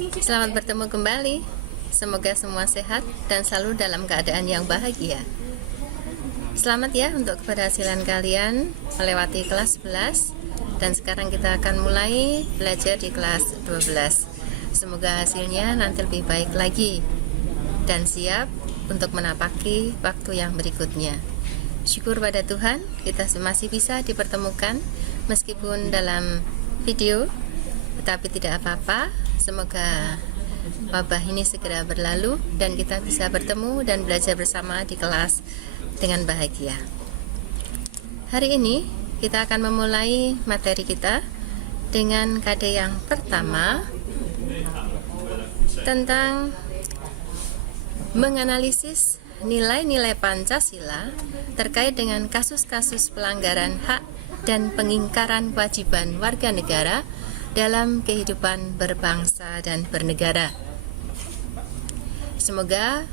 Selamat bertemu kembali. Semoga semua sehat dan selalu dalam keadaan yang bahagia. Selamat ya untuk keberhasilan kalian melewati kelas 11. Dan sekarang kita akan mulai belajar di kelas 12. Semoga hasilnya nanti lebih baik lagi dan siap untuk menapaki waktu yang berikutnya. Syukur pada Tuhan, kita masih bisa dipertemukan meskipun dalam video, tetapi tidak apa-apa. Semoga wabah ini segera berlalu dan kita bisa bertemu dan belajar bersama di kelas dengan bahagia. Hari ini kita akan memulai materi kita dengan KD yang pertama tentang menganalisis nilai-nilai Pancasila terkait dengan kasus-kasus pelanggaran hak dan pengingkaran kewajiban warga negara dalam kehidupan berbangsa dan bernegara. Semoga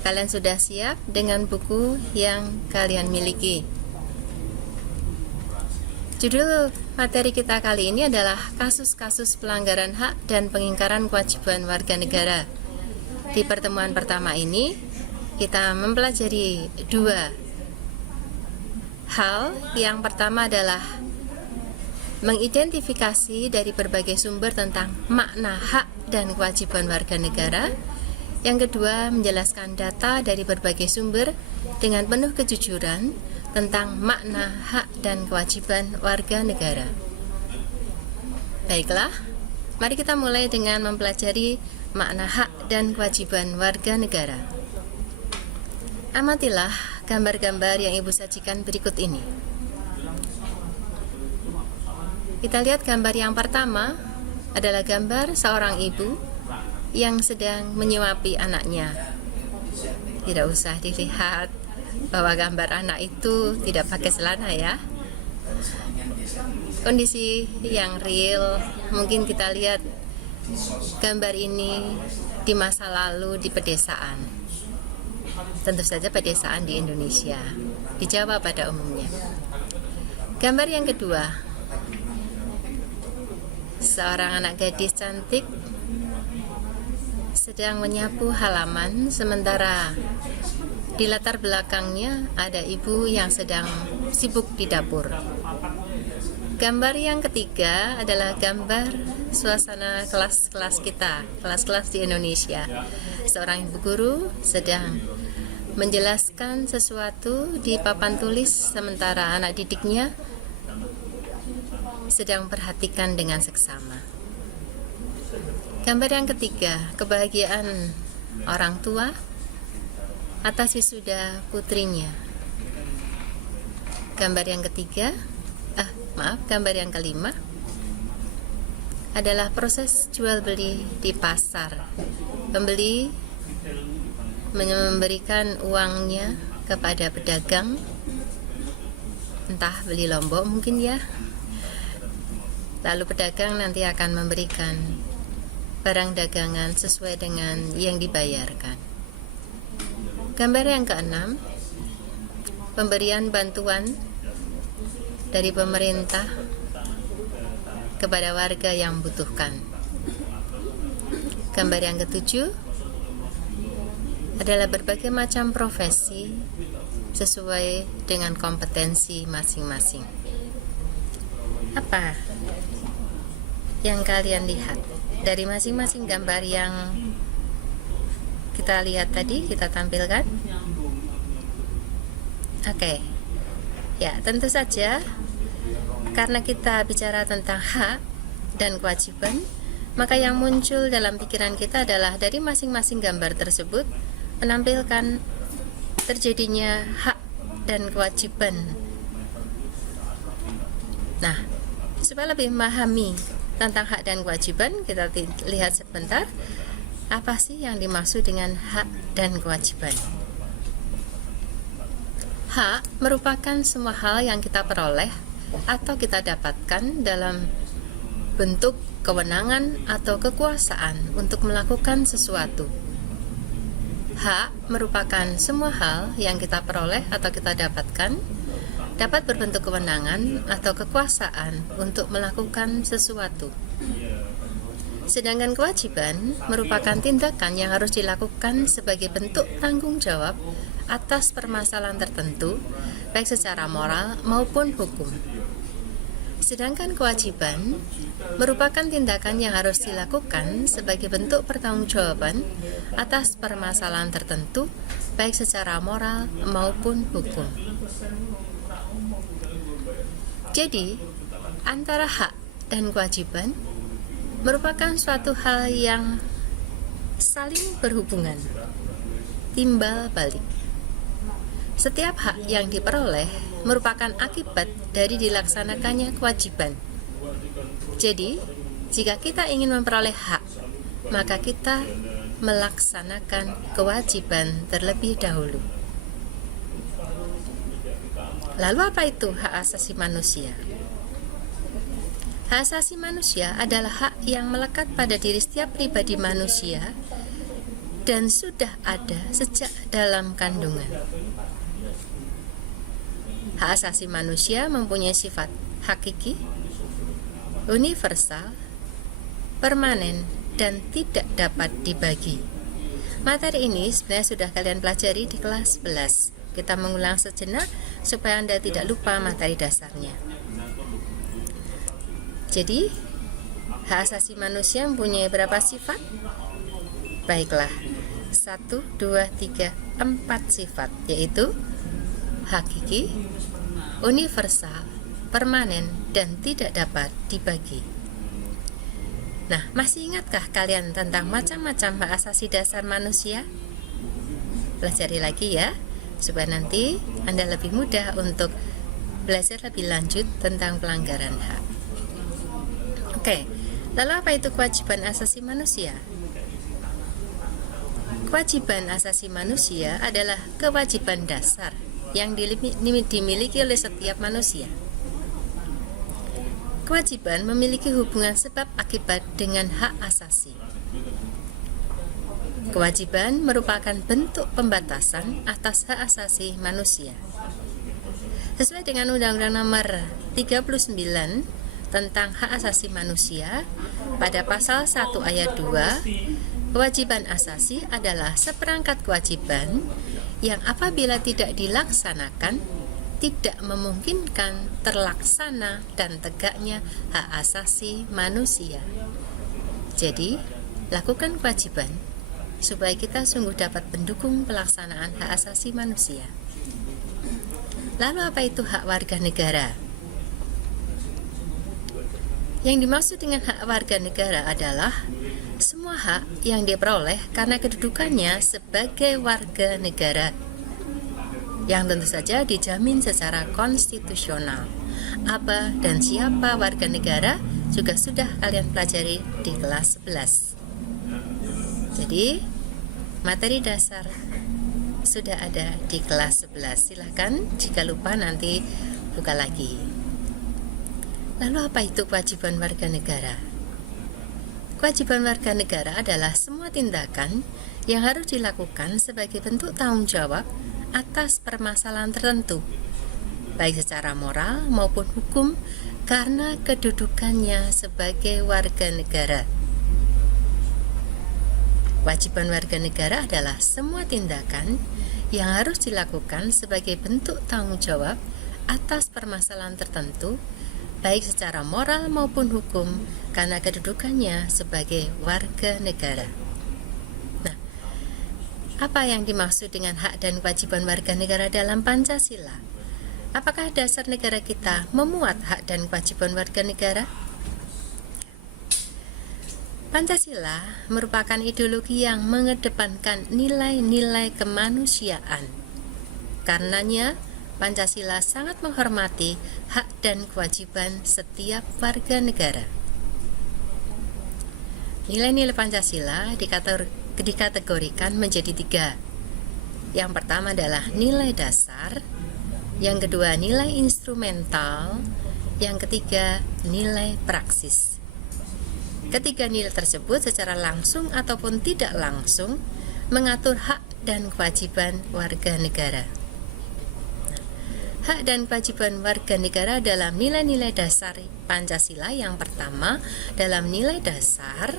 kalian sudah siap dengan buku yang kalian miliki. Judul materi kita kali ini adalah kasus-kasus pelanggaran hak dan pengingkaran kewajiban warga negara. Di pertemuan pertama ini, kita mempelajari dua hal. Yang pertama adalah mengidentifikasi dari berbagai sumber tentang makna hak dan kewajiban warga negara. Yang kedua, menjelaskan data dari berbagai sumber dengan penuh kejujuran tentang makna hak dan kewajiban warga negara. Baiklah, mari kita mulai dengan mempelajari makna hak dan kewajiban warga negara. Amatilah gambar-gambar yang Ibu sajikan berikut ini. Kita lihat gambar yang pertama adalah gambar seorang ibu yang sedang menyuapi anaknya. Tidak usah dilihat bahwa gambar anak itu tidak pakai celana ya. Kondisi yang real, mungkin kita lihat gambar ini di masa lalu di pedesaan. Tentu saja pedesaan di Indonesia, di Jawa pada umumnya. Gambar yang kedua, seorang anak gadis cantik sedang menyapu halaman, sementara di latar belakangnya ada ibu yang sedang sibuk di dapur. Gambar yang ketiga adalah gambar suasana kelas-kelas kita, kelas-kelas di Indonesia. Seorang ibu guru sedang menjelaskan sesuatu di papan tulis, sementara anak didiknya sedang perhatikan dengan seksama. Gambar yang ketiga, kebahagiaan orang tua atas wisuda putrinya. Gambar yang ketiga, gambar yang kelima adalah proses jual beli di pasar. Pembeli memberikan uangnya kepada pedagang, entah beli lombok mungkin ya. Lalu pedagang nanti akan memberikan barang dagangan sesuai dengan yang dibayarkan. Gambar yang keenam, pemberian bantuan dari pemerintah kepada warga yang membutuhkan. Gambar yang ketujuh adalah berbagai macam profesi sesuai dengan kompetensi masing-masing. Apa yang kalian lihat dari masing-masing gambar yang kita lihat tadi, kita tampilkan? Oke. Ya, tentu saja karena kita bicara tentang hak dan kewajiban, maka yang muncul dalam pikiran kita adalah dari masing-masing gambar tersebut menampilkan terjadinya hak dan kewajiban. Nah, supaya lebih memahami tentang hak dan kewajiban, kita lihat sebentar apa sih yang dimaksud dengan hak dan kewajiban. Hak merupakan semua hal yang kita peroleh atau kita dapatkan dalam bentuk kewenangan atau kekuasaan untuk melakukan sesuatu. Hak merupakan semua hal yang kita peroleh atau kita dapatkan dapat berbentuk kewenangan atau kekuasaan untuk melakukan sesuatu. Sedangkan kewajiban merupakan tindakan yang harus dilakukan sebagai bentuk tanggung jawab atas permasalahan tertentu, baik secara moral maupun hukum. Sedangkan kewajiban merupakan tindakan yang harus dilakukan sebagai bentuk pertanggungjawaban atas permasalahan tertentu, baik secara moral maupun hukum. Jadi, antara hak dan kewajiban merupakan suatu hal yang saling berhubungan, timbal balik. Setiap hak yang diperoleh merupakan akibat dari dilaksanakannya kewajiban. Jadi, jika kita ingin memperoleh hak, maka kita melaksanakan kewajiban terlebih dahulu. Lalu apa itu hak asasi manusia? Hak asasi manusia adalah hak yang melekat pada diri setiap pribadi manusia dan sudah ada sejak dalam kandungan. Hak asasi manusia mempunyai sifat hakiki, universal, permanen, dan tidak dapat dibagi. Materi ini sebenarnya sudah kalian pelajari di kelas 11. Kita mengulang sejenak supaya Anda tidak lupa materi dasarnya. Jadi, hak asasi manusia mempunyai berapa sifat? Baiklah, 1, 2, 3, 4 sifat, yaitu hakiki, universal, permanen, dan tidak dapat dibagi. Nah, masih ingatkah kalian tentang macam-macam hak asasi dasar manusia? Pelajari lagi ya, supaya nanti Anda lebih mudah untuk belajar lebih lanjut tentang pelanggaran hak. Oke, lalu apa itu kewajiban asasi manusia? Kewajiban asasi manusia adalah kewajiban dasar yang dimiliki oleh setiap manusia. Kewajiban memiliki hubungan sebab akibat dengan hak asasi. Kewajiban merupakan bentuk pembatasan atas hak asasi manusia. Sesuai dengan Undang-Undang Nomor 39 tentang hak asasi manusia, pada pasal 1 ayat 2, kewajiban asasi adalah seperangkat kewajiban yang apabila tidak dilaksanakan tidak memungkinkan terlaksana dan tegaknya hak asasi manusia. Jadi, lakukan kewajiban supaya kita sungguh dapat mendukung pelaksanaan hak asasi manusia. Lalu apa itu hak warga negara? Yang dimaksud dengan hak warga negara adalah semua hak yang diperoleh karena kedudukannya sebagai warga negara, yang tentu saja dijamin secara konstitusional. Apa dan siapa warga negara juga sudah kalian pelajari di kelas 11. Jadi, materi dasar sudah ada di kelas 11. Silahkan jika lupa nanti buka lagi. Lalu apa itu kewajiban warga negara? Kewajiban warga negara adalah semua tindakan yang harus dilakukan sebagai bentuk tanggung jawab atas permasalahan tertentu, baik secara moral maupun hukum, karena kedudukannya sebagai warga negara. Kewajiban warga negara adalah semua tindakan yang harus dilakukan sebagai bentuk tanggung jawab atas permasalahan tertentu, baik secara moral maupun hukum, karena kedudukannya sebagai warga negara. Nah, apa yang dimaksud dengan hak dan kewajiban warga negara dalam Pancasila? Apakah dasar negara kita memuat hak dan kewajiban warga negara? Pancasila merupakan ideologi yang mengedepankan nilai-nilai kemanusiaan. Karenanya, Pancasila sangat menghormati hak dan kewajiban setiap warga negara. Nilai-nilai Pancasila dikategorikan menjadi 3. Yang pertama adalah nilai dasar, yang kedua nilai instrumental, yang ketiga nilai praksis. Ketiga nilai tersebut secara langsung ataupun tidak langsung mengatur hak dan kewajiban warga negara. Hak dan kewajiban warga negara dalam nilai-nilai dasar Pancasila. Yang pertama, dalam nilai dasar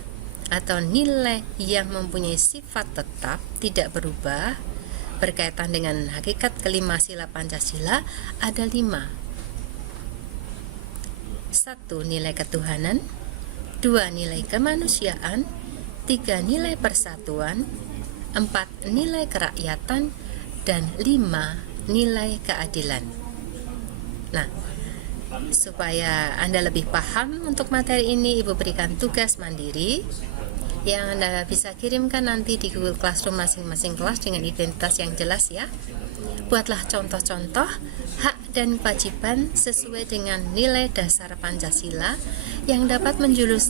atau nilai yang mempunyai sifat tetap, tidak berubah, berkaitan dengan hakikat kelima sila Pancasila ada 5. 1. Nilai ketuhanan, 2. Nilai kemanusiaan, 3. Nilai persatuan, 4. Nilai kerakyatan, dan 5. Nilai keadilan. Nah, supaya Anda lebih paham untuk materi ini, Ibu berikan tugas mandiri yang Anda bisa kirimkan nanti di Google Classroom masing-masing kelas dengan identitas yang jelas ya. Buatlah contoh-contoh hak dan kewajiban sesuai dengan nilai dasar Pancasila yang dapat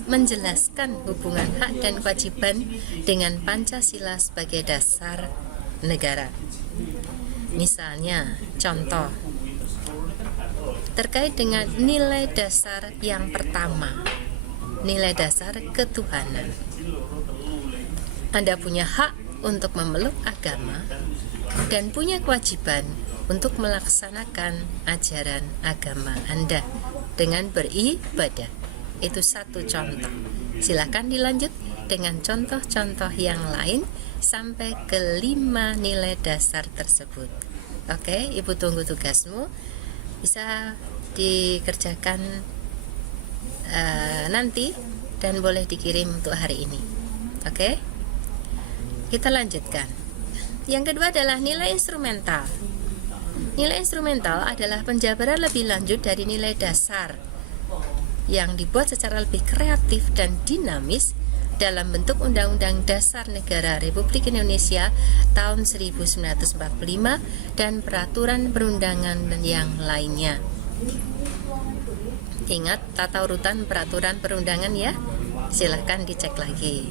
menjelaskan hubungan hak dan kewajiban dengan Pancasila sebagai dasar negara. Misalnya, contoh terkait dengan nilai dasar yang pertama, nilai dasar ketuhanan. Anda punya hak untuk memeluk agama dan punya kewajiban untuk melaksanakan ajaran agama Anda dengan beribadah. Itu satu contoh. Silakan dilanjut dengan contoh-contoh yang lain sampai ke 5 nilai dasar tersebut. Oke, Ibu tunggu tugasmu. Bisa dikerjakan nanti dan boleh dikirim untuk hari ini. Oke, kita lanjutkan. Yang kedua adalah nilai instrumental. Nilai instrumental adalah penjabaran lebih lanjut dari nilai dasar yang dibuat secara lebih kreatif dan dinamis dalam bentuk Undang-Undang Dasar Negara Republik Indonesia tahun 1945 dan peraturan perundangan yang lainnya. Ingat tata urutan peraturan perundangan ya, silahkan dicek lagi.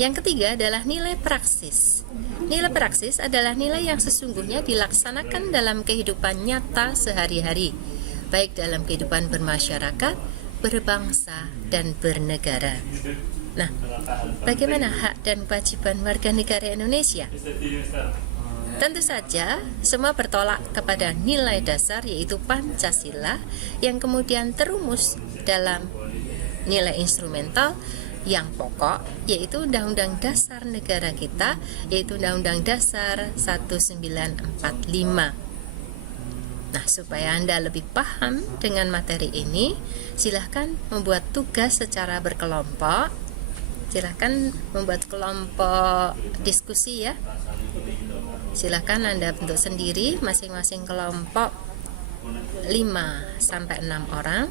Yang ketiga adalah nilai praksis. Nilai praksis adalah nilai yang sesungguhnya dilaksanakan dalam kehidupan nyata sehari-hari, baik dalam kehidupan bermasyarakat, berbangsa, dan bernegara. Nah, bagaimana hak dan kewajiban warga negara Indonesia? Tentu saja, semua bertolak kepada nilai dasar yaitu Pancasila yang kemudian terumus dalam nilai instrumental yang pokok yaitu Undang-Undang Dasar Negara kita, yaitu Undang-Undang Dasar 1945. Nah, supaya Anda lebih paham dengan materi ini, silahkan membuat tugas secara berkelompok. Silahkan membuat kelompok diskusi ya. Silahkan Anda bentuk sendiri masing-masing kelompok 5-6 orang,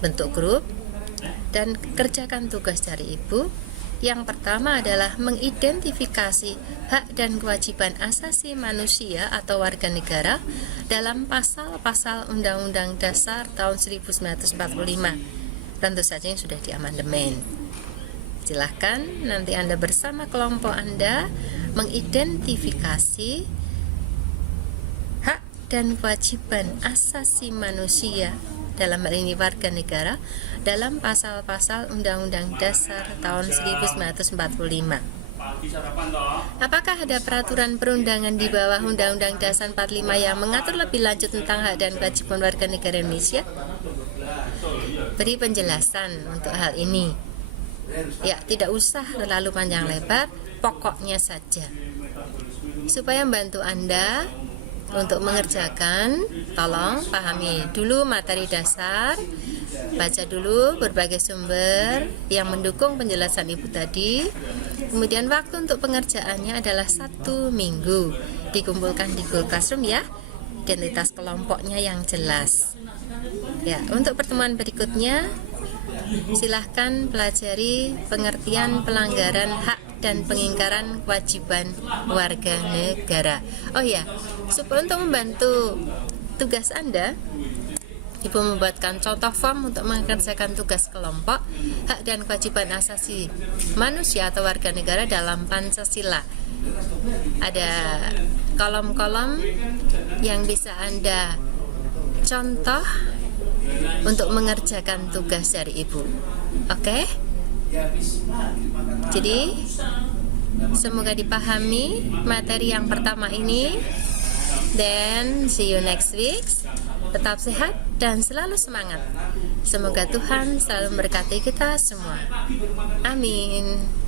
bentuk grup, dan kerjakan tugas dari Ibu. Yang pertama adalah mengidentifikasi hak dan kewajiban asasi manusia atau warga negara dalam pasal-pasal Undang-Undang Dasar tahun 1945. Tentu saja yang sudah diamandemen. Silahkan nanti Anda bersama kelompok Anda mengidentifikasi hak dan kewajiban asasi manusia dalam hal ini warga negara dalam pasal-pasal Undang-Undang Dasar tahun 1945. Apakah ada peraturan perundangan di bawah Undang-Undang Dasar 45 yang mengatur lebih lanjut tentang hak dan kewajiban warga negara Indonesia? Beri penjelasan untuk hal ini. Ya, tidak usah terlalu panjang lebar, pokoknya saja. Supaya membantu Anda untuk mengerjakan, tolong pahami dulu materi dasar, baca dulu berbagai sumber yang mendukung penjelasan Ibu tadi. Kemudian waktu untuk pengerjaannya adalah 1 minggu. Dikumpulkan di Google Classroom ya, identitas kelompoknya yang jelas. Ya, untuk pertemuan berikutnya silahkan pelajari pengertian pelanggaran hak dan pengingkaran kewajiban warga negara. Oh ya, supaya untuk membantu tugas Anda, Ibu membuatkan contoh form untuk mengerjakan tugas kelompok hak dan kewajiban asasi manusia atau warga negara dalam Pancasila. Ada kolom-kolom yang bisa Anda contoh untuk mengerjakan tugas dari Ibu. Oke? Jadi semoga dipahami materi yang pertama ini. Then see you next week. Tetap sehat dan selalu semangat. Semoga Tuhan selalu memberkati kita semua. Amin.